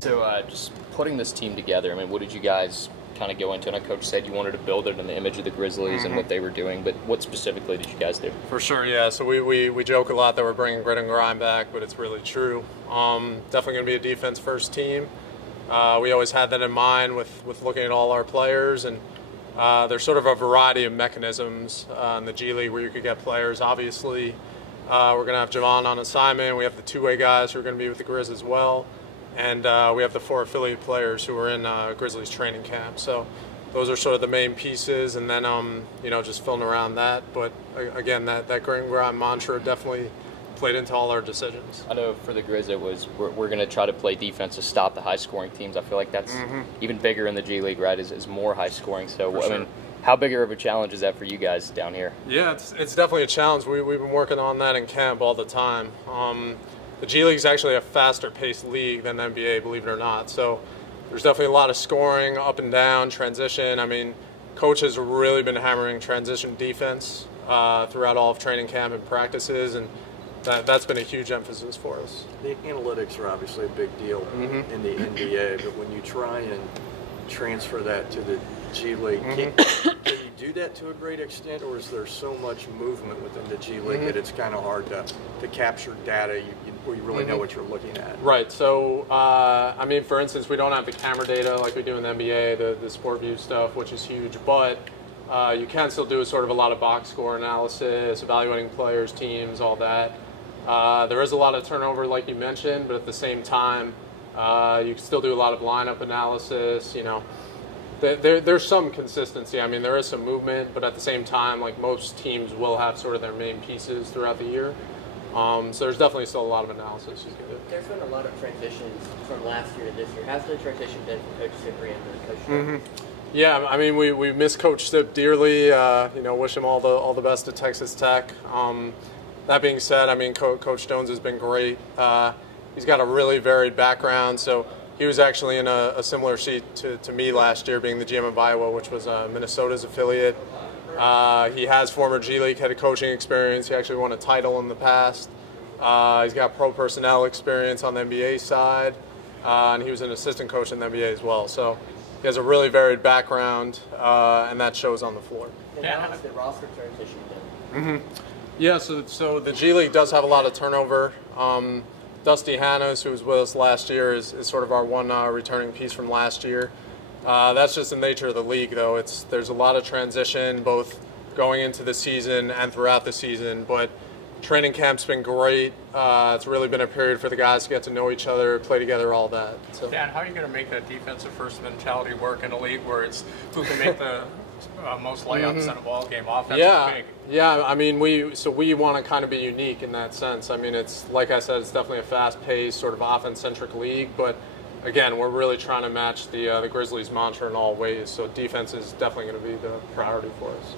So just putting this team together, I mean, what did you guys kind of go into? And our coach said you wanted to build it in the image of the Grizzlies and what they were doing, but what specifically did you guys do? For sure, yeah. So we joke a lot that we're bringing grit and grind back, but it's really true. Definitely going to be a defense-first team. We always had that in mind with looking at all our players, and there's sort of a variety of mechanisms in the G League where you could get players. Obviously, we're going to have Javon on assignment. We have the two-way guys who are going to be with the Grizz as well. And we have the 4 affiliate players who are in Grizzlies training camp. So those are sort of the main pieces, and then just filling around that. But again, that grit and grind mantra definitely played into all our decisions. I know for the Grizz it was we're going to try to play defense to stop the high-scoring teams. I feel like that's even bigger in the G League, right? Is more high-scoring. So I mean, how big of a challenge is that for you guys down here? Yeah, it's definitely a challenge. We've been working on that in camp all the time. The G League is actually a faster-paced league than the NBA, believe it or not. So there's definitely a lot of scoring, up and down, transition. I mean, coach has really been hammering transition defense throughout all of training camp and practices, and that's been a huge emphasis for us. The analytics are obviously a big deal in the NBA, but when you try and transfer that to the G League, can you do that to a great extent, or is there so much movement within the G League that it's kind of hard to capture data where you really know what you're looking at? Right. So, I mean, for instance, we don't have the camera data like we do in the NBA, the sport view stuff, which is huge, but you can still do sort of a lot of box score analysis, evaluating players, teams, all that. There is a lot of turnover, like you mentioned, but at the same time, you can still do a lot of lineup analysis. There's some consistency. I mean, there is some movement, but at the same time, like most teams will have sort of their main pieces throughout the year. So there's definitely still a lot of analysis you can do. There's been a lot of transitions from last year to this year. How's the transition been from Coach Cyprian to Coach Jones? Yeah, I mean, we miss Coach Sip dearly. Wish him all the best at Texas Tech. That being said, I mean, Coach Jones has been great. He's got a really varied background, so he was actually in a similar seat to me last year, being the GM of Iowa, which was Minnesota's affiliate. He has former G League head coaching experience. He actually won a title in the past. He's got pro personnel experience on the NBA side, and he was an assistant coach in the NBA as well. So he has a really varied background, and that shows on the floor. And how has the roster transition been? Yeah, so the G League does have a lot of turnover. Dusty Hannes, who was with us last year, is sort of our one returning piece from last year. That's just the nature of the league, though. There's a lot of transition, both going into the season and throughout the season. But training camp's been great. It's really been a period for the guys to get to know each other, play together, all that. So. Dan, how are you going to make that defensive first mentality work in a league where it's who can make the most layups in a ball game? Offense is big. Yeah. I mean, we want to kind of be unique in that sense. I mean, it's like I said, it's definitely a fast-paced, sort of offense-centric league, but. Again, we're really trying to match the Grizzlies' mantra in all ways, so defense is definitely going to be the priority for us.